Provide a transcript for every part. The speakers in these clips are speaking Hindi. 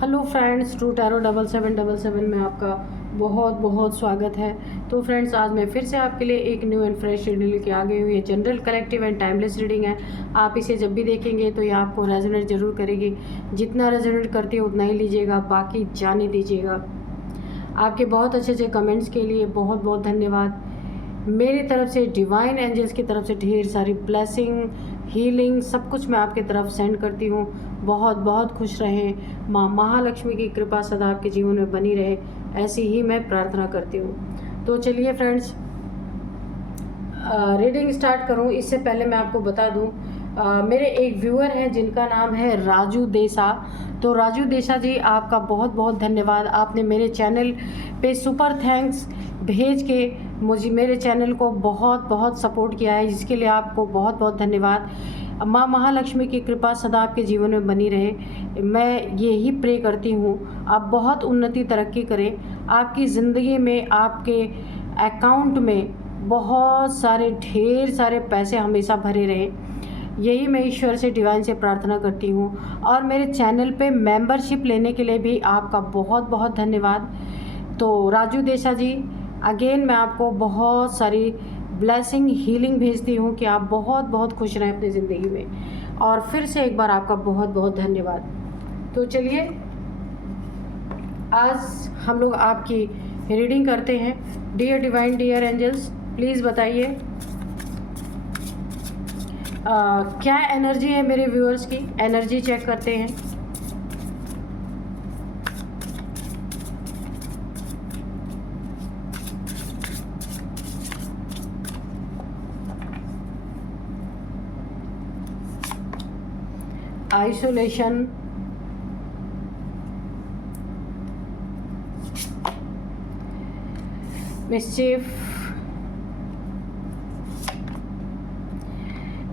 हेलो फ्रेंड्स, ट्रू टैरो 7777 में आपका बहुत बहुत स्वागत है। तो फ्रेंड्स, आज मैं फिर से आपके लिए एक न्यू एंड फ्रेश रीडिंग लेके आ गई हूँ। ये general, collective and timeless reading है। आप इसे जब भी देखेंगे तो ये आपको रेजोनेट जरूर करेगी। जितना रेजोनेट करती है उतना ही लीजिएगा, बाकी जाने दीजिएगा। आपके बहुत अच्छे अच्छे कमेंट्स के लिए बहुत बहुत धन्यवाद। मेरी तरफ से, डिवाइन एंजल्स की तरफ से ढेर सारी ब्लेसिंग, हीलिंग, सब कुछ मैं आपकी तरफ सेंड करती हूँ। बहुत बहुत खुश रहें। माँ महालक्ष्मी की कृपा सदा आपके जीवन में बनी रहे, ऐसी ही मैं प्रार्थना करती हूँ। तो चलिए फ्रेंड्स, रीडिंग स्टार्ट करूँ इससे पहले मैं आपको बता दूँ, मेरे एक व्यूअर हैं जिनका नाम है राजू देसा। तो राजू देसा जी, आपका बहुत बहुत धन्यवाद। आपने मेरे चैनल पे सुपर थैंक्स भेज के मुझे, मेरे चैनल को बहुत बहुत सपोर्ट किया है, जिसके लिए आपको बहुत बहुत धन्यवाद। माँ महालक्ष्मी की कृपा सदा आपके जीवन में बनी रहे, मैं यही प्रे करती हूँ। आप बहुत उन्नति तरक्की करें, आपकी ज़िंदगी में, आपके अकाउंट में बहुत सारे, ढेर सारे पैसे हमेशा भरे रहें, यही मैं ईश्वर से, डिवाइन से प्रार्थना करती हूँ। और मेरे चैनल पे मेंबरशिप लेने के लिए भी आपका बहुत बहुत धन्यवाद। तो राजू देसा जी, अगेन मैं आपको बहुत सारी ब्लेसिंग, हीलिंग भेजती हूँ कि आप बहुत बहुत खुश रहें अपनी ज़िंदगी में। और फिर से एक बार आपका बहुत बहुत धन्यवाद। तो चलिए, आज हम लोग आपकी रीडिंग करते हैं। Dear divine, dear angels, please बताइए क्या एनर्जी है मेरे व्यूअर्स की। एनर्जी चेक करते हैं। Isolation, mischief,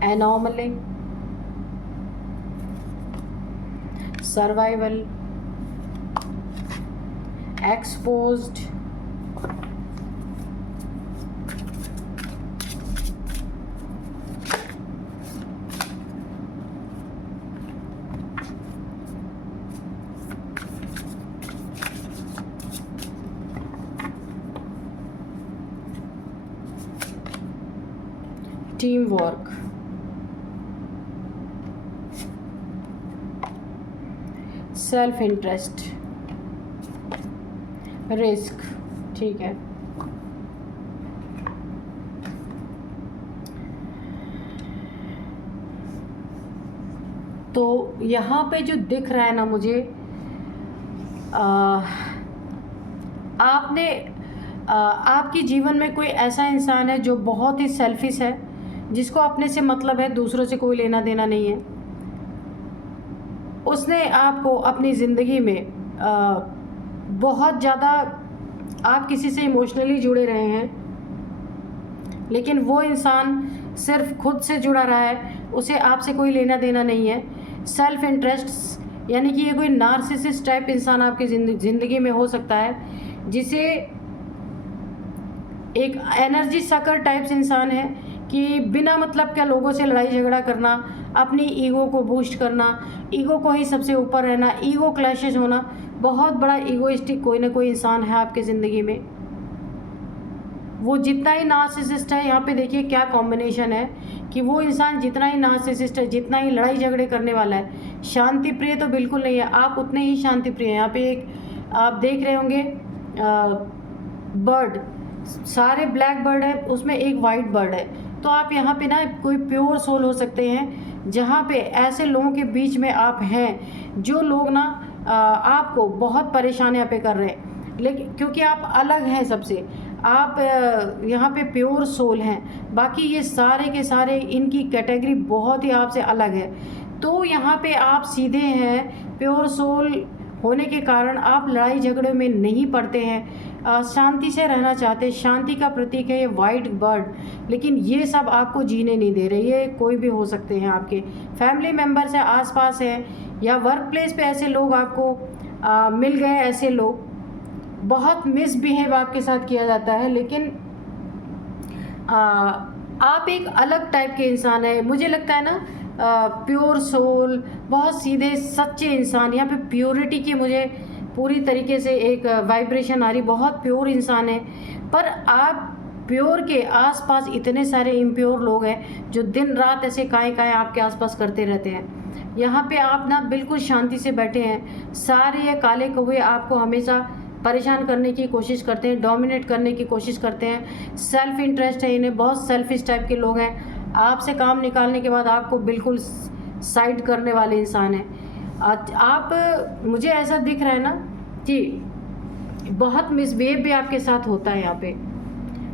anomaly, survival, exposed, team work, self interest, risk. ठीक है, तो यहाँ पे जो दिख रहा है ना मुझे, आपके जीवन में कोई ऐसा इंसान है जो बहुत ही सेल्फिश है, जिसको अपने से मतलब है, दूसरों से कोई लेना देना नहीं है। उसने आपको अपनी ज़िंदगी में बहुत ज़्यादा, आप किसी से इमोशनली जुड़े रहे हैं, लेकिन वो इंसान सिर्फ खुद से जुड़ा रहा है, उसे आपसे कोई लेना देना नहीं है। सेल्फ इंटरेस्ट, यानी कि ये कोई नार्सिसिस्ट टाइप इंसान आपकी ज़िंदगी में हो सकता है, जिसे एक एनर्जी सकर टाइप्स इंसान है कि बिना मतलब के लोगों से लड़ाई झगड़ा करना, अपनी ईगो को बूस्ट करना, ईगो को ही सबसे ऊपर रहना, ईगो क्लैशेज होना। बहुत बड़ा ईगोइस्टिक कोई ना कोई इंसान है आपके ज़िंदगी में। वो जितना ही नार्सिसिस्ट है, यहाँ पे देखिए क्या कॉम्बिनेशन है कि वो इंसान जितना ही नार्सिसिस्ट है, जितना ही लड़ाई झगड़े करने वाला है, शांति प्रिय तो बिल्कुल नहीं है। आप उतने ही शांति प्रिय हैं। यहाँ पे एक आप देख रहे होंगे बर्ड, सारे ब्लैक बर्ड है, उसमें एक वाइट बर्ड है। तो आप यहाँ पे ना कोई प्योर सोल हो सकते हैं, जहाँ पे ऐसे लोगों के बीच में आप हैं, जो लोग ना आपको बहुत परेशान यहाँ पे कर रहे हैं, लेकिन क्योंकि आप अलग हैं सबसे, आप यहाँ पे प्योर सोल हैं। बाकी ये सारे के सारे, इनकी कैटेगरी बहुत ही आपसे अलग है। तो यहाँ पे आप सीधे हैं, प्योर सोल होने के कारण आप लड़ाई झगड़े में नहीं पड़ते हैं, शांति से रहना चाहते। शांति का प्रतीक है ये वाइट बर्ड, लेकिन ये सब आपको जीने नहीं दे रहे। ये कोई भी हो सकते हैं, आपके फैमिली मेम्बर्स हैं, आसपास हैं, या वर्क प्लेस पे ऐसे लोग आपको मिल गए। ऐसे लोग बहुत मिसबिहेव आपके साथ किया जाता है, लेकिन आप एक अलग टाइप के इंसान है। मुझे लगता है ना प्योर सोल, बहुत सीधे सच्चे इंसान। यहाँ पे प्योरिटी की मुझे पूरी तरीके से एक वाइब्रेशन आ रही, बहुत प्योर इंसान है। पर आप प्योर के आसपास इतने सारे इम्प्योर लोग हैं जो दिन रात ऐसे काएँ आपके आसपास करते रहते हैं। यहाँ पे आप ना बिल्कुल शांति से बैठे हैं। सारे ये काले कौवे आपको हमेशा परेशान करने की कोशिश करते हैं, डोमिनेट करने की कोशिश करते हैं। सेल्फ इंटरेस्ट है इन्हें, बहुत सेल्फिश टाइप के लोग हैं। आपसे काम निकालने के बाद आपको बिल्कुल साइड करने वाले इंसान हैं। आप मुझे ऐसा दिख रहा है ना कि बहुत मिसबिहेव भी आपके साथ होता है। यहाँ पे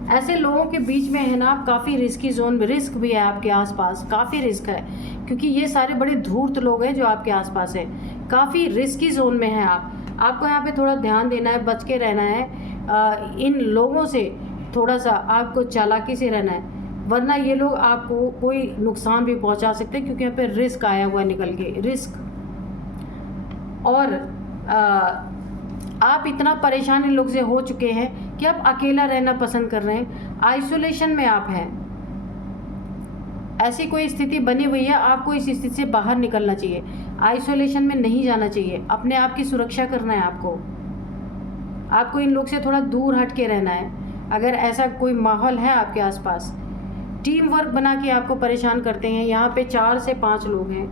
ऐसे लोगों के बीच में है ना आप काफ़ी रिस्की जोन में, रिस्क भी है आपके आसपास, काफ़ी रिस्क है, क्योंकि ये सारे बड़े धूर्त लोग हैं जो आपके आसपास हैं। काफ़ी रिस्की जोन में हैं आपको यहाँ पे थोड़ा ध्यान देना है, बच के रहना है। इन लोगों से थोड़ा सा आपको चालाकी से रहना है, वरना ये लोग आपको कोई नुकसान भी पहुंचा सकते हैं, क्योंकि यहाँ पे रिस्क आया हुआ है निकल के, रिस्क। और आप इतना परेशान इन लोग से हो चुके हैं कि आप अकेला रहना पसंद कर रहे हैं, आइसोलेशन में आप हैं। ऐसी कोई स्थिति बनी हुई है, आपको इस स्थिति से बाहर निकलना चाहिए, आइसोलेशन में नहीं जाना चाहिए, अपने आप की सुरक्षा करना है आपको इन लोग से थोड़ा दूर हट के रहना है। अगर ऐसा कोई माहौल है आपके आसपास, टीम वर्क बना के आपको परेशान करते हैं। यहाँ पे 4 से 5 लोग हैं,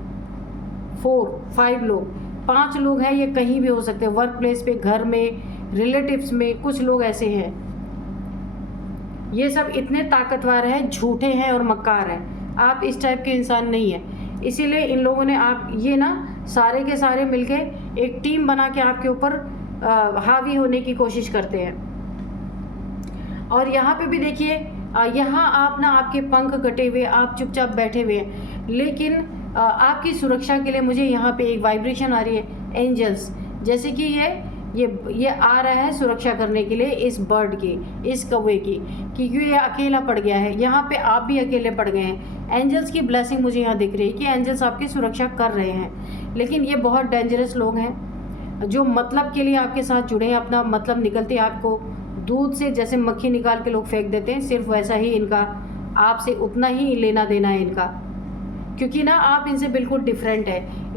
4-5 लोग, 5 लोग हैं, ये कहीं भी हो सकते हैं, वर्क प्लेस पे, घर में, रिलेटिव्स में, कुछ लोग ऐसे हैं। ये सब इतने ताकतवर हैं, झूठे हैं और मक्कार हैं। आप इस टाइप के इंसान नहीं हैं, इसीलिए इन लोगों ने आप ये ना सारे के सारे मिलके एक टीम बना के आपके ऊपर हावी होने की कोशिश करते हैं। और यहाँ पे भी देखिए, यहाँ आप ना आपके पंख कटे हुए, आप चुपचाप बैठे हुए हैं, लेकिन आपकी सुरक्षा के लिए मुझे यहाँ पे एक वाइब्रेशन आ रही है एंजल्स, जैसे कि ये आ रहा है सुरक्षा करने के लिए इस बर्ड की, इस कौवे की, क्योंकि ये अकेला पड़ गया है। यहाँ पे आप भी अकेले पड़ गए हैं। एंजल्स की ब्लेसिंग मुझे यहाँ दिख रही है कि एंजल्स आपकी सुरक्षा कर रहे हैं, लेकिन ये बहुत डेंजरस लोग हैं जो मतलब के लिए आपके साथ जुड़े हैं। अपना मतलब निकलते आपको दूध से जैसे मक्खी निकाल के लोग फेंक देते हैं, सिर्फ वैसा ही इनका आपसे उतना ही लेना देना है इनका, क्योंकि ना आप इनसे बिल्कुल डिफरेंट है।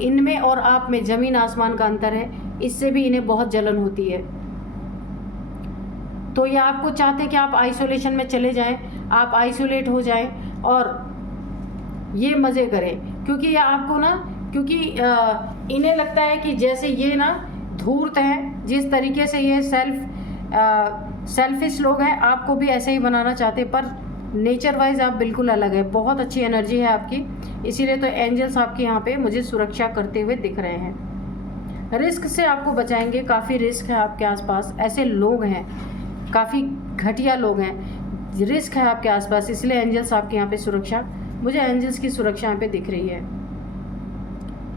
इनमें और आप में ज़मीन आसमान का अंतर है, इससे भी इन्हें बहुत जलन होती है। तो ये आपको चाहते हैं कि आप आइसोलेशन में चले जाएं, आप आइसोलेट हो जाएं और ये मज़े करें, क्योंकि ये आपको ना, क्योंकि इन्हें लगता है कि जैसे ये ना धूर्त हैं, जिस तरीके से ये सेल्फिश लोग हैं, आपको भी ऐसे ही बनाना चाहते, पर नेचर वाइज आप बिल्कुल अलग है। बहुत अच्छी एनर्जी है आपकी, इसीलिए तो एंजल्स आपके यहाँ पे मुझे सुरक्षा करते हुए दिख रहे हैं। रिस्क से आपको बचाएंगे, काफ़ी रिस्क है आपके आसपास, ऐसे लोग हैं, काफ़ी घटिया लोग हैं, रिस्क है आपके आसपास, इसलिए एंजल्स आपके यहाँ पे सुरक्षा, मुझे एंजल्स की सुरक्षा यहाँ पे दिख रही है।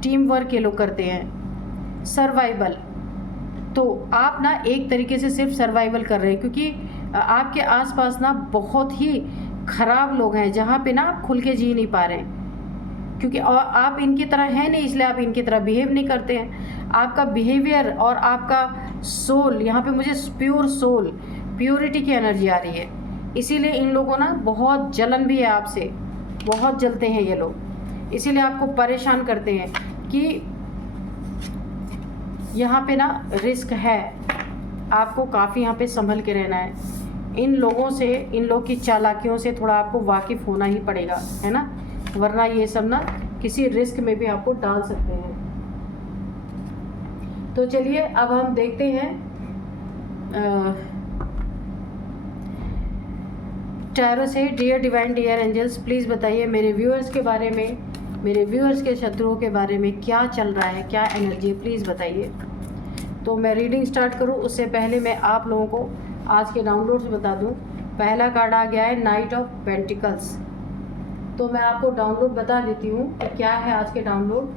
टीम वर्क ये लोग करते हैं, सर्वाइवल। तो आप ना एक तरीके से सिर्फ सर्वाइवल कर रहे हैं, क्योंकि आपके आसपास ना बहुत ही ख़राब लोग हैं जहाँ पे ना आप खुल के जी नहीं पा रहे हैं, क्योंकि आप इनकी तरह हैं नहीं, इसलिए आप इनकी तरह बिहेव नहीं करते हैं। आपका बिहेवियर और आपका सोल, यहाँ पे मुझे प्योर सोल, प्योरिटी की एनर्जी आ रही है, इसीलिए इन लोगों ना बहुत जलन भी है आपसे, बहुत जलते हैं ये लोग, इसीलिए आपको परेशान करते हैं कि यहाँ पे ना रिस्क है, आपको काफ़ी यहाँ पे संभल के रहना है। इन लोगों से, इन लोग की चालाकियों से थोड़ा आपको वाकिफ़ होना ही पड़ेगा, है ना, वरना ये सब ना किसी रिस्क में भी आपको डाल सकते हैं। तो चलिए अब हम देखते हैं टैरो से। Dear divine, dear angels, please बताइए मेरे व्यूअर्स के बारे में, मेरे व्यूअर्स के शत्रुओं के बारे में क्या चल रहा है, क्या एनर्जी है, प्लीज़ बताइए। तो मैं रीडिंग स्टार्ट करूं उससे पहले मैं आप लोगों को आज के डाउनलोड्स बता दूं। पहला कार्ड आ गया है नाइट ऑफ पेंटिकल्स, तो मैं आपको डाउनलोड बता देती हूँ कि क्या है आज के डाउनलोड।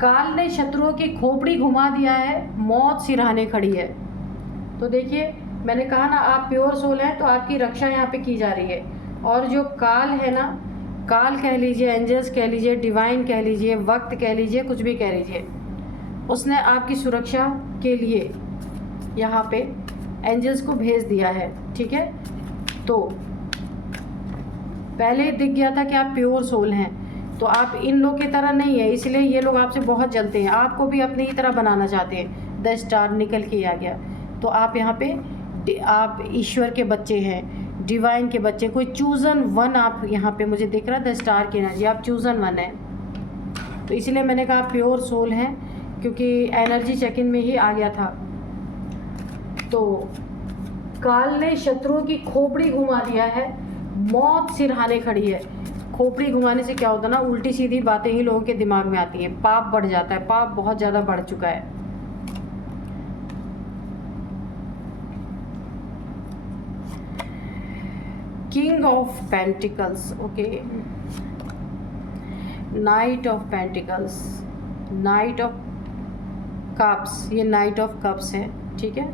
काल ने शत्रुओं की खोपड़ी घुमा दिया है, मौत सिरहाने खड़ी है। तो देखिए, मैंने कहा ना आप प्योर सोल हैं, तो आपकी रक्षा यहाँ पे की जा रही है। और जो काल है ना, काल कह लीजिए, एंजल्स कह लीजिए, डिवाइन कह लीजिए, वक्त कह लीजिए, कुछ भी कह लीजिए, उसने आपकी सुरक्षा के लिए यहाँ पे एंजल्स को भेज दिया है, ठीक है। तो पहले दिख गया था कि आप प्योर सोल हैं, तो आप इन लोग की तरह नहीं है, इसलिए ये लोग आपसे बहुत जलते हैं, आपको भी अपनी ही तरह बनाना चाहते हैं। 10 स्टार निकल के आ गया। तो आप यहाँ पे आप ईश्वर के बच्चे हैं, डिवाइन के बच्चे, कोई चूज़न वन आप यहाँ पे मुझे दिख रहा है 10 स्टार की एनर्जी, आप चूज़न वन है। तो इसलिए मैंने कहा प्योर सोल हैं, क्योंकि एनर्जी चेक इन में ही आ गया था। तो काल ने शत्रुओं की खोपड़ी घुमा दिया है, मौत सिरहाने खड़ी है। खोपड़ी घुमाने से क्या होता है ना, उल्टी सीधी बातें ही लोगों के दिमाग में आती हैं, पाप बढ़ जाता है, पाप बहुत ज़्यादा बढ़ चुका है। King of pentacles, okay, night of pentacles, night of cups, ये नाइट ऑफ कप्स है, ठीक है।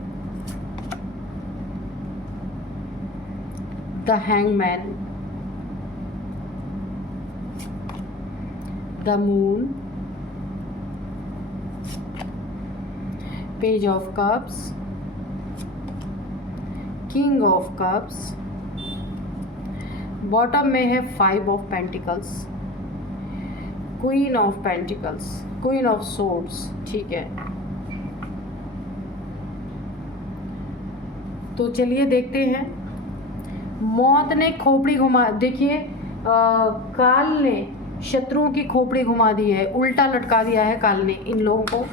The hangman, the moon, page of cups, king of cups, bottom में है 5 of pentacles, queen of pentacles, queen of swords, ठीक है। तो चलिए देखते हैं। मौत ने खोपड़ी घुमा, देखिए काल ने शत्रुओं की खोपड़ी घुमा दी है, उल्टा लटका दिया है काल ने इन लोगों को।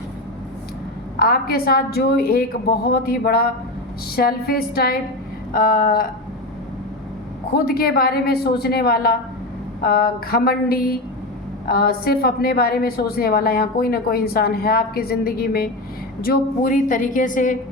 आपके साथ जो एक बहुत ही बड़ा सेल्फिश टाइप, खुद के बारे में सोचने वाला, घमंडी, सिर्फ अपने बारे में सोचने वाला यहाँ कोई ना कोई इंसान है आपकी ज़िंदगी में, जो पूरी तरीके से,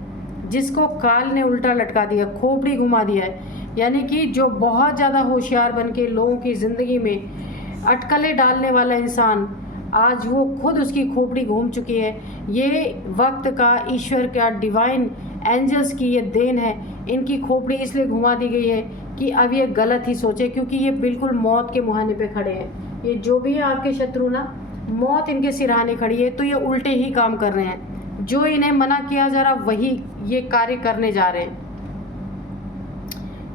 जिसको काल ने उल्टा लटका दिया, खोपड़ी घुमा दिया है। यानी कि जो बहुत ज़्यादा होशियार बन के लोगों की ज़िंदगी में अटकलें डालने वाला इंसान, आज वो खुद उसकी खोपड़ी घूम चुकी है। ये वक्त का, ईश्वर का, डिवाइन एंजल्स की ये देन है। इनकी खोपड़ी इसलिए घुमा दी गई है कि अब ये गलत ही सोचे, क्योंकि ये बिल्कुल मौत के मुहाने पे खड़े हैं। ये जो भी है आपके शत्रु ना, मौत इनके सिरहाने खड़ी है, तो ये उल्टे ही काम कर रहे हैं। जो इन्हें मना किया जा रहा वही ये कार्य करने जा रहे हैं।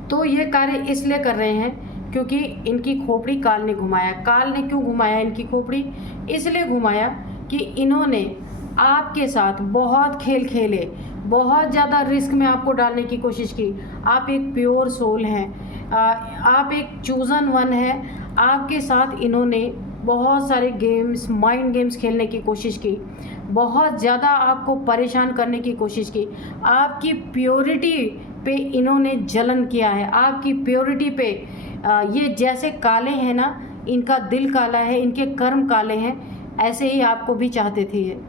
तो ये कार्य इसलिए कर रहे हैं क्योंकि इनकी खोपड़ी काल ने घुमाया। काल ने क्यों घुमाया इनकी खोपड़ी? इसलिए घुमाया कि इन्होंने आपके साथ बहुत खेल खेले, बहुत ज़्यादा रिस्क में आपको डालने की कोशिश की। आप एक प्योर सोल हैं, आप एक चूज़न वन है। आपके साथ इन्होंने बहुत सारे गेम्स, माइंड गेम्स खेलने की कोशिश की, बहुत ज़्यादा आपको परेशान करने की कोशिश की। आपकी प्योरिटी पे इन्होंने जलन किया है, आपकी प्योरिटी पे। ये जैसे काले हैं ना, इनका दिल काला है, इनके कर्म काले हैं, ऐसे ही आपको भी चाहते थे ये।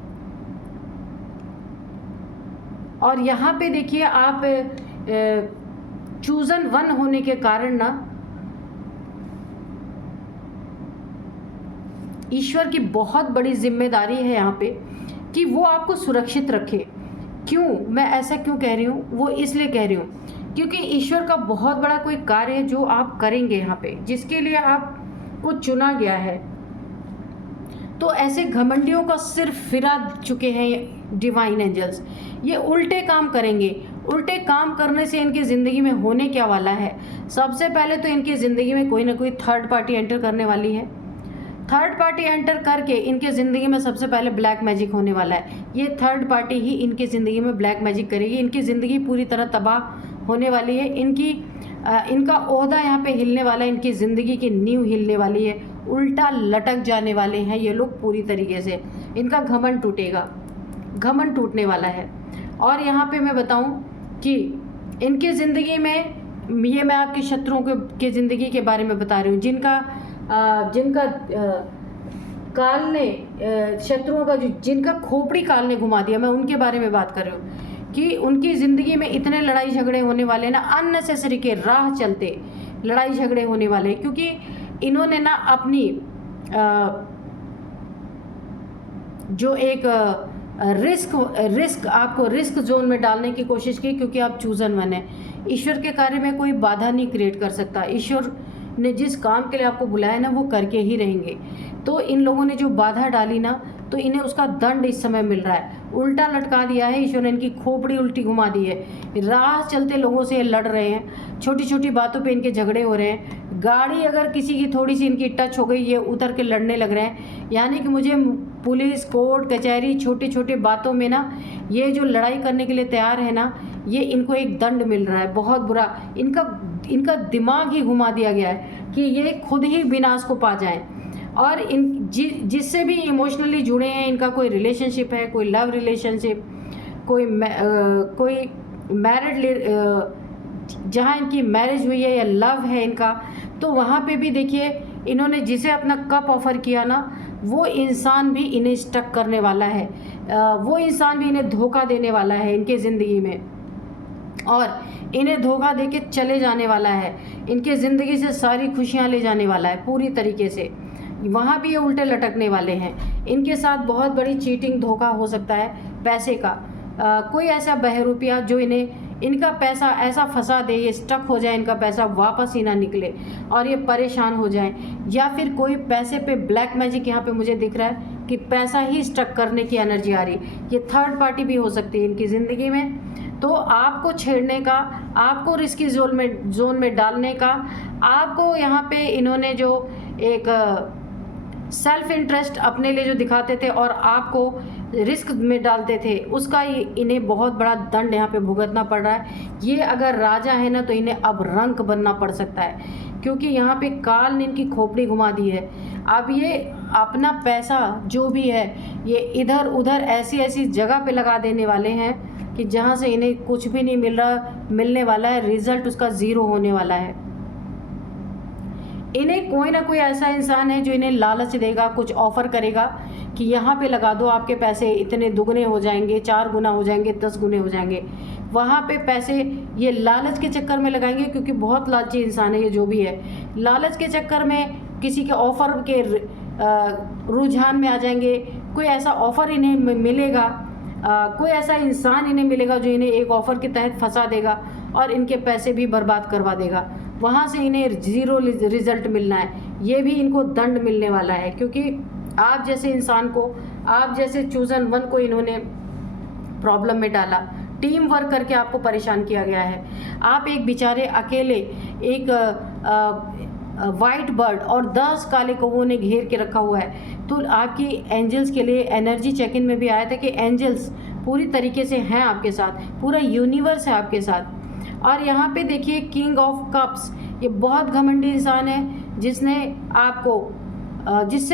और यहाँ पे देखिए, आप चूज़न वन होने के कारण ना, ईश्वर की बहुत बड़ी जिम्मेदारी है यहाँ पे कि वो आपको सुरक्षित रखे। क्यों मैं ऐसा क्यों कह रही हूँ? वो इसलिए कह रही हूँ क्योंकि ईश्वर का बहुत बड़ा कोई कार्य है जो आप करेंगे यहाँ पे, जिसके लिए आपको चुना गया है। तो ऐसे घमंडियों का सिर फिरा चुके हैं डिवाइन एंजल्स। ये उल्टे काम करेंगे। उल्टे काम करने से इनकी ज़िंदगी में होने क्या वाला है? सबसे पहले तो इनकी ज़िंदगी में कोई ना कोई थर्ड पार्टी एंटर करने वाली है। थर्ड पार्टी एंटर करके इनके ज़िंदगी में सबसे पहले ब्लैक मैजिक होने वाला है। ये थर्ड पार्टी ही इनकी ज़िंदगी में ब्लैक मैजिक करेगी। इनकी ज़िंदगी पूरी तरह तबाह होने वाली है। इनका ओहदा यहाँ पे हिलने वाला है, इनकी ज़िंदगी की नींव हिलने वाली है। उल्टा लटक जाने वाले हैं ये लोग पूरी तरीके से। इनका घमंड टूटेगा, घमंड टूटने वाला है। और यहाँ पे मैं बताऊँ कि इनकी ज़िंदगी में, ये मैं आपके शत्रुओं के ज़िंदगी के बारे में बता रही हूँ, जिनका काल ने, शत्रुओं का जिनका खोपड़ी काल ने घुमा दिया, मैं उनके बारे में बात कर रही हूँ कि उनकी ज़िंदगी में इतने लड़ाई झगड़े होने वाले ना, अननेसेसरी के राह चलते लड़ाई झगड़े होने वाले, क्योंकि इन्होंने ना अपनी जो एक आपको रिस्क जोन में डालने की कोशिश की, क्योंकि आप चूज़न वन है। ईश्वर के कार्य में कोई बाधा नहीं क्रिएट कर सकता। ईश्वर ने जिस काम के लिए आपको बुलाया ना वो करके ही रहेंगे। तो इन लोगों ने जो बाधा डाली ना, तो इन्हें उसका दंड इस समय मिल रहा है। उल्टा लटका दिया है ईश्वर ने, इनकी खोपड़ी उल्टी घुमा दी है। राह चलते लोगों से ये लड़ रहे हैं, छोटी छोटी बातों पे इनके झगड़े हो रहे हैं। गाड़ी अगर किसी की थोड़ी सी इनकी टच हो गई, ये उतर के लड़ने लग रहे हैं। यानी कि मुझे पुलिस, कोर्ट कचहरी, छोटे छोटे बातों में ना ये जो लड़ाई करने के लिए तैयार है ना, ये इनको एक दंड मिल रहा है बहुत बुरा। इनका दिमाग ही घुमा दिया गया है कि ये खुद ही विनाश को पा जाएं। और जिससे भी इमोशनली जुड़े हैं, इनका कोई रिलेशनशिप है, कोई लव रिलेशनशिप, कोई मैरिड, जहाँ इनकी मैरिज हुई है या लव है इनका, तो वहाँ पे भी देखिए इन्होंने जिसे अपना कप ऑफर किया ना, वो इंसान भी इन्हें स्टक करने वाला है। वो इंसान भी इन्हें धोखा देने वाला है इनके ज़िंदगी में, और इन्हें धोखा देके चले जाने वाला है। इनके ज़िंदगी से सारी खुशियाँ ले जाने वाला है पूरी तरीके से। वहाँ भी ये उल्टे लटकने वाले हैं। इनके साथ बहुत बड़ी चीटिंग, धोखा हो सकता है पैसे का। कोई ऐसा बहरूपिया जो इनका पैसा ऐसा फंसा दे, ये स्टक हो जाए, इनका पैसा वापस ही ना निकले और ये परेशान हो जाएं। या फिर कोई पैसे पे ब्लैक मैजिक यहाँ पे मुझे दिख रहा है कि पैसा ही स्टक करने की एनर्जी आ रही। ये थर्ड पार्टी भी हो सकती है इनकी ज़िंदगी में। तो आपको छेड़ने का, आपको रिस्की जोन में डालने का, आपको यहाँ पे इन्होंने जो एक सेल्फ इंटरेस्ट अपने लिए जो दिखाते थे और आपको रिस्क में डालते थे, उसका इन्हें बहुत बड़ा दंड यहाँ पे भुगतना पड़ रहा है। ये अगर राजा है ना, तो इन्हें अब रंक बनना पड़ सकता है, क्योंकि यहाँ पे काल ने इनकी खोपड़ी घुमा दी है। अब ये अपना पैसा जो भी है ये इधर उधर ऐसी ऐसी जगह पे लगा देने वाले हैं कि जहाँ से इन्हें कुछ भी नहीं मिलने वाला है, रिजल्ट उसका ज़ीरो होने वाला है। इन्हें कोई ना कोई ऐसा इंसान है जो इन्हें लालच देगा, कुछ ऑफ़र करेगा कि यहाँ पे लगा दो, आपके पैसे इतने दुगने हो जाएंगे, 4 गुना हो जाएंगे, 10 गुने हो जाएंगे। वहाँ पे पैसे ये लालच के चक्कर में लगाएंगे, क्योंकि बहुत लालची इंसान है ये जो भी है। लालच के चक्कर में किसी के ऑफ़र के रुझान में आ जाएंगे। कोई ऐसा ऑफ़र इन्हें मिलेगा, कोई ऐसा इंसान इन्हें मिलेगा जो इन्हें एक ऑफ़र के तहत फंसा देगा और इनके पैसे भी बर्बाद करवा देगा। वहाँ से इन्हें ज़ीरो रिज़ल्ट मिलना है। ये भी इनको दंड मिलने वाला है, क्योंकि आप जैसे इंसान को, आप जैसे चूज़न वन को इन्होंने प्रॉब्लम में डाला। टीम वर्क करके आपको परेशान किया गया है। आप एक बेचारे अकेले एक वाइट बर्ड और 10 काले कौवों ने घेर के रखा हुआ है। तो आपकी एंजल्स के लिए एनर्जी चेक इन में भी आया था कि एंजल्स पूरी तरीके से हैं आपके साथ, पूरा यूनिवर्स है आपके साथ। और यहाँ पे देखिए किंग ऑफ कप्स, ये बहुत घमंडी इंसान है जिससे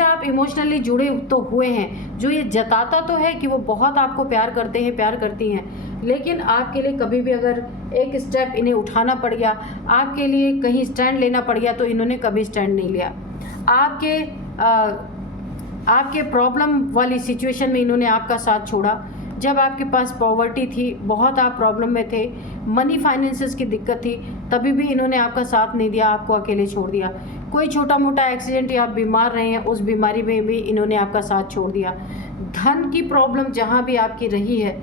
आप इमोशनली जुड़े तो हुए हैं, जो ये जताता तो है कि वो बहुत आपको प्यार करते हैं, प्यार करती हैं, लेकिन आपके लिए कभी भी अगर एक स्टेप इन्हें उठाना पड़ गया, आपके लिए कहीं स्टैंड लेना पड़ गया, तो इन्होंने कभी स्टैंड नहीं लिया। आपके प्रॉब्लम वाली सिचुएशन में इन्होंने आपका साथ छोड़ा। जब आपके पास पॉवर्टी थी, बहुत आप प्रॉब्लम में थे, मनी फाइनेंसेस की दिक्कत थी, तभी भी इन्होंने आपका साथ नहीं दिया, आपको अकेले छोड़ दिया। कोई छोटा मोटा एक्सीडेंट या आप बीमार रहे हैं, उस बीमारी में भी इन्होंने आपका साथ छोड़ दिया। धन की प्रॉब्लम जहाँ भी आपकी रही है,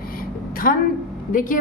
धन देखिए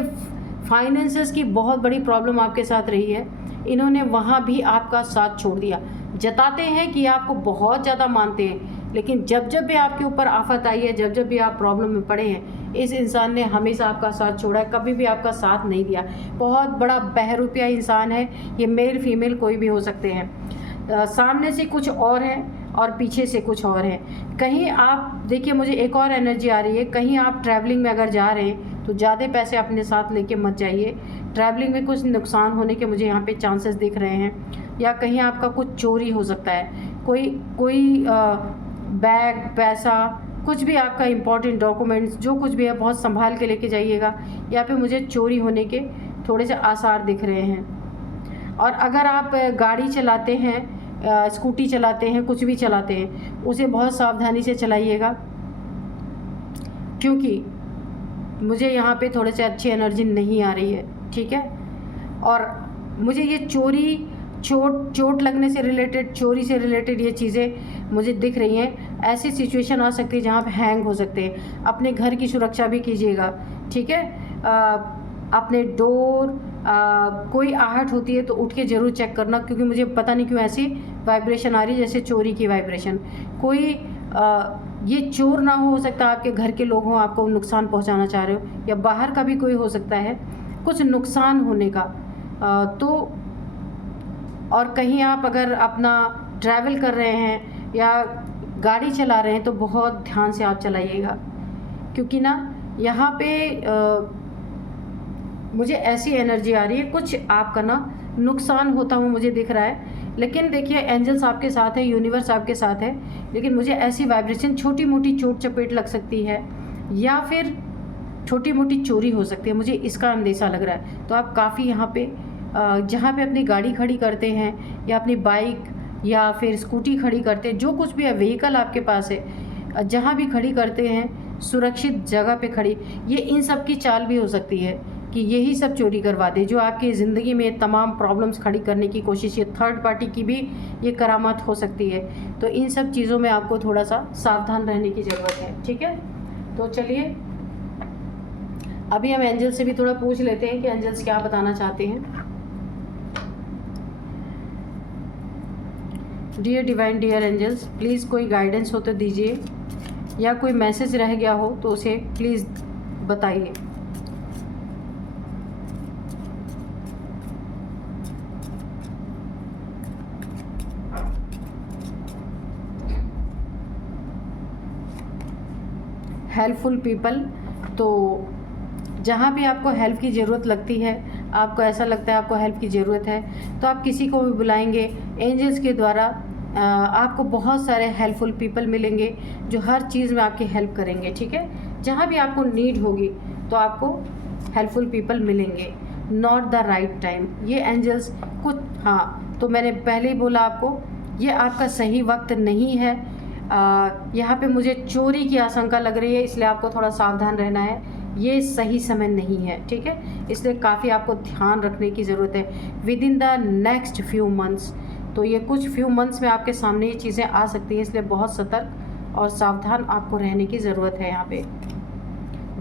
फाइनेंसेस की बहुत बड़ी प्रॉब्लम आपके साथ रही है, इन्होंने वहाँ भी आपका साथ छोड़ दिया। जताते हैं कि आपको बहुत ज़्यादा मानते हैं, लेकिन जब जब भी आपके ऊपर आफत आई है, जब जब भी आप प्रॉब्लम में पड़े हैं, इस इंसान ने हमेशा आपका साथ छोड़ा है, कभी भी आपका साथ नहीं दिया। बहुत बड़ा बहरूपिया इंसान है ये, मेल फीमेल कोई भी हो सकते हैं। सामने से कुछ और है और पीछे से कुछ और है। कहीं आप देखिए, मुझे एक और एनर्जी आ रही है, कहीं आप ट्रैवलिंग में अगर जा रहे हैं तो ज़्यादा पैसे अपने साथ लेके मत जाइए। ट्रैवलिंग में कुछ नुकसान होने के मुझे यहाँ पे चांसेस दिख रहे हैं, या कहीं आपका कुछ चोरी हो सकता है। कोई बैग, पैसा, कुछ भी आपका इम्पोर्टेंट डॉक्यूमेंट्स, जो कुछ भी है बहुत संभाल के लेके जाइएगा। यहाँ पे मुझे चोरी होने के थोड़े से आसार दिख रहे हैं। और अगर आप गाड़ी चलाते हैं, स्कूटी चलाते हैं, कुछ भी चलाते हैं, उसे बहुत सावधानी से चलाइएगा, क्योंकि मुझे यहाँ पे थोड़े से अच्छी एनर्जी नहीं आ रही है, ठीक है। और मुझे ये चोट लगने से रिलेटेड, चोरी से रिलेटेड ये चीज़ें मुझे दिख रही हैं। ऐसी सिचुएशन आ सकती है जहाँ पे हैंग हो सकते हैं। अपने घर की सुरक्षा भी कीजिएगा, ठीक है। अपने डोर, कोई आहट होती है तो उठ के ज़रूर चेक करना, क्योंकि मुझे पता नहीं क्यों ऐसी वाइब्रेशन आ रही है जैसे चोरी की वाइब्रेशन। कोई ये चोर ना हो सकता आपके घर के लोग हों, आपको नुकसान पहुंचाना चाह रहे हो, या बाहर का भी कोई हो सकता है कुछ नुकसान होने का। तो और कहीं आप अगर अपना ट्रैवल कर रहे हैं या गाड़ी चला रहे हैं तो बहुत ध्यान से आप चलाइएगा, क्योंकि ना यहाँ पे मुझे ऐसी एनर्जी आ रही है, कुछ आपका ना नुकसान होता हुआ मुझे दिख रहा है। लेकिन देखिए, एंजल्स आपके साथ है, यूनिवर्स आपके साथ है, लेकिन मुझे ऐसी वाइब्रेशन, छोटी मोटी चोट चपेट लग सकती है या फिर छोटी मोटी चोरी हो सकती है, मुझे इसका अंदेशा लग रहा है। तो आप काफ़ी यहाँ पे जहाँ पे अपनी गाड़ी खड़ी करते हैं या अपनी बाइक या फिर स्कूटी खड़ी करते हैं, जो कुछ भी है व्हीकल आपके पास है, जहाँ भी खड़ी करते हैं सुरक्षित जगह पे खड़ी, ये इन सब की चाल भी हो सकती है कि यही सब चोरी करवा दे, जो आपकी ज़िंदगी में तमाम प्रॉब्लम्स खड़ी करने की कोशिश, ये थर्ड पार्टी की भी ये करामात हो सकती है। तो इन सब चीज़ों में आपको थोड़ा सा सावधान रहने की ज़रूरत है, ठीक है। तो चलिए अभी हम एंजल से भी थोड़ा पूछ लेते हैं कि एंजल्स क्या बताना चाहते हैं। Dear divine, dear angels, please कोई गाइडेंस हो तो दीजिए, या कोई मैसेज रह गया हो तो उसे प्लीज़ बताइए। हेल्पफुल पीपल, तो जहाँ भी आपको हेल्प की ज़रूरत लगती है, आपको ऐसा लगता है आपको हेल्प की ज़रूरत है, तो आप किसी को भी बुलाएंगे एंजल्स के द्वारा, आपको बहुत सारे हेल्पफुल पीपल मिलेंगे जो हर चीज़ में आपकी हेल्प करेंगे, ठीक है। जहाँ भी आपको नीड होगी तो आपको हेल्पफुल पीपल मिलेंगे। नॉट द राइट टाइम, ये एंजल्स कुछ, हाँ तो मैंने पहले ही बोला आपको, ये आपका सही वक्त नहीं है। यहाँ पे मुझे चोरी की आशंका लग रही है, इसलिए आपको थोड़ा सावधान रहना है, ये सही समय नहीं है, ठीक है। इसलिए काफ़ी आपको ध्यान रखने की ज़रूरत है with in the next few months. तो ये कुछ फ्यू मंथ्स में आपके सामने ये चीज़ें आ सकती हैं, इसलिए बहुत सतर्क और सावधान आपको रहने की ज़रूरत है यहाँ पे।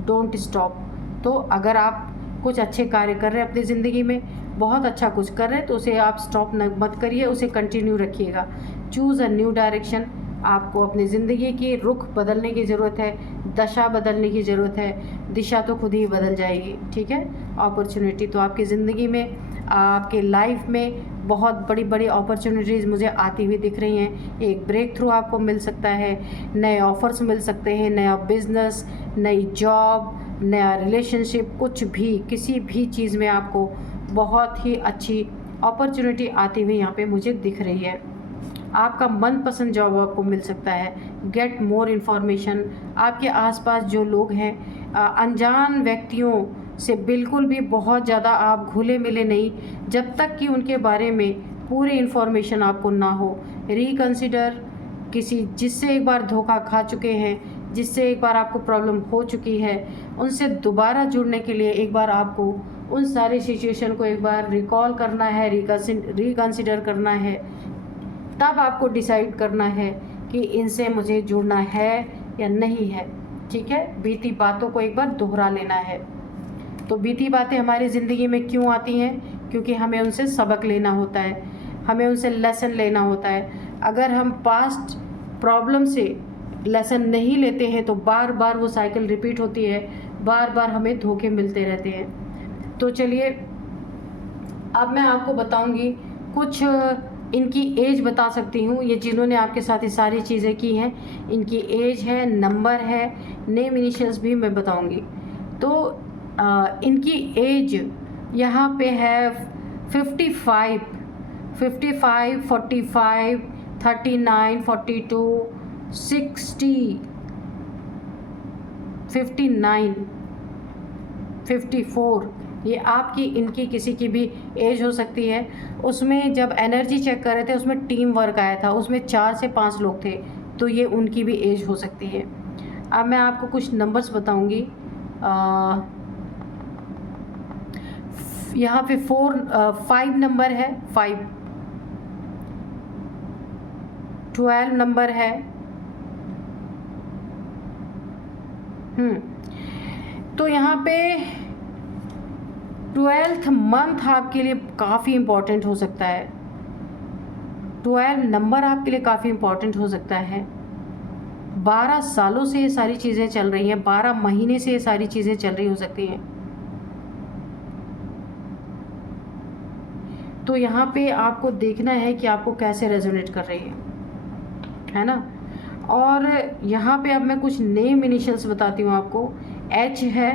Don't stop. तो अगर आप कुछ अच्छे कार्य कर रहे हैं अपनी ज़िंदगी में, बहुत अच्छा कुछ कर रहे हैं, तो उसे आप स्टॉप मत करिए, उसे कंटिन्यू रखिएगा। Choose a new direction. आपको अपनी ज़िंदगी की रुख बदलने की ज़रूरत है, दशा बदलने की ज़रूरत है, दिशा तो खुद ही बदल जाएगी, ठीक है। अपॉर्चुनिटी तो आपकी ज़िंदगी में, आपके लाइफ में बहुत बड़ी बड़ी अपॉर्चुनिटीज़ मुझे आती हुई दिख रही हैं। एक ब्रेक थ्रू आपको मिल सकता है, नए ऑफ़र्स मिल सकते हैं, नया बिज़नेस, नई जॉब, नया रिलेशनशिप, कुछ भी, किसी भी चीज़ में आपको बहुत ही अच्छी अपॉर्चुनिटी आती हुई यहाँ पे मुझे दिख रही है। आपका मनपसंद जॉब आपको मिल सकता है। Get more information. आपके आसपास जो लोग हैं, अनजान व्यक्तियों से बिल्कुल भी बहुत ज़्यादा आप घुले मिले नहीं, जब तक कि उनके बारे में पूरी इन्फॉर्मेशन आपको ना हो। रिकंसिडर किसी जिससे एक बार धोखा खा चुके हैं, जिससे एक बार आपको प्रॉब्लम हो चुकी है, उनसे दोबारा जुड़ने के लिए एक बार आपको उन सारी सिचुएशन को एक बार रिकॉल करना है, रिकंसिडर करना है। तब आपको डिसाइड करना है कि इनसे मुझे जुड़ना है या नहीं है, ठीक है। बीती बातों को एक बार दोहरा लेना है। तो बीती बातें हमारी ज़िंदगी में क्यों आती हैं? क्योंकि हमें उनसे सबक लेना होता है, हमें उनसे लेसन लेना होता है। अगर हम पास्ट प्रॉब्लम से लेसन नहीं लेते हैं तो बार बार वो साइकिल रिपीट होती है, बार बार हमें धोखे मिलते रहते हैं। तो चलिए अब मैं आपको बताऊंगी कुछ, इनकी एज बता सकती हूँ, ये जिन्होंने आपके साथ ये सारी चीज़ें की हैं, इनकी एज है, नंबर है, नेम इनिशियल्स भी मैं बताऊँगी। तो इनकी एज यहाँ पे है 55, 45, 45, 39, 42, 60, 59, 54। ये आपकी इनकी किसी की भी एज हो सकती है। उसमें जब एनर्जी चेक कर रहे थे उसमें टीम वर्क आया था, उसमें 4 से 5 लोग थे, तो ये उनकी भी एज हो सकती है। अब मैं आपको कुछ नंबर्स बताऊंगी। यहाँ पे 5 नंबर है, 5, 12 नंबर है, तो यहाँ पे 12th मंथ आपके लिए काफ़ी इम्पॉर्टेंट हो सकता है। 12 नंबर आपके लिए काफ़ी इम्पॉर्टेंट हो सकता है। 12 सालों से ये सारी चीज़ें चल रही हैं, 12 महीने से ये सारी चीज़ें चल रही हो सकती हैं। तो यहाँ पे आपको देखना है कि आपको कैसे रेजोनेट कर रही है ना। और यहाँ पे अब मैं कुछ नेम इनिशियल्स बताती हूँ आपको। H है,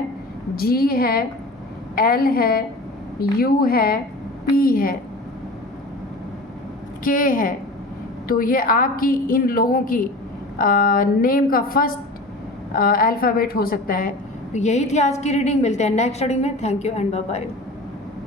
G है, L है, U है, P है, K है। तो ये आपकी इन लोगों की नेम का फर्स्ट अल्फ़ाबेट हो सकता है। तो यही थी आज की रीडिंग। मिलते हैं नेक्स्ट रीडिंग में। Thank you and bye bye.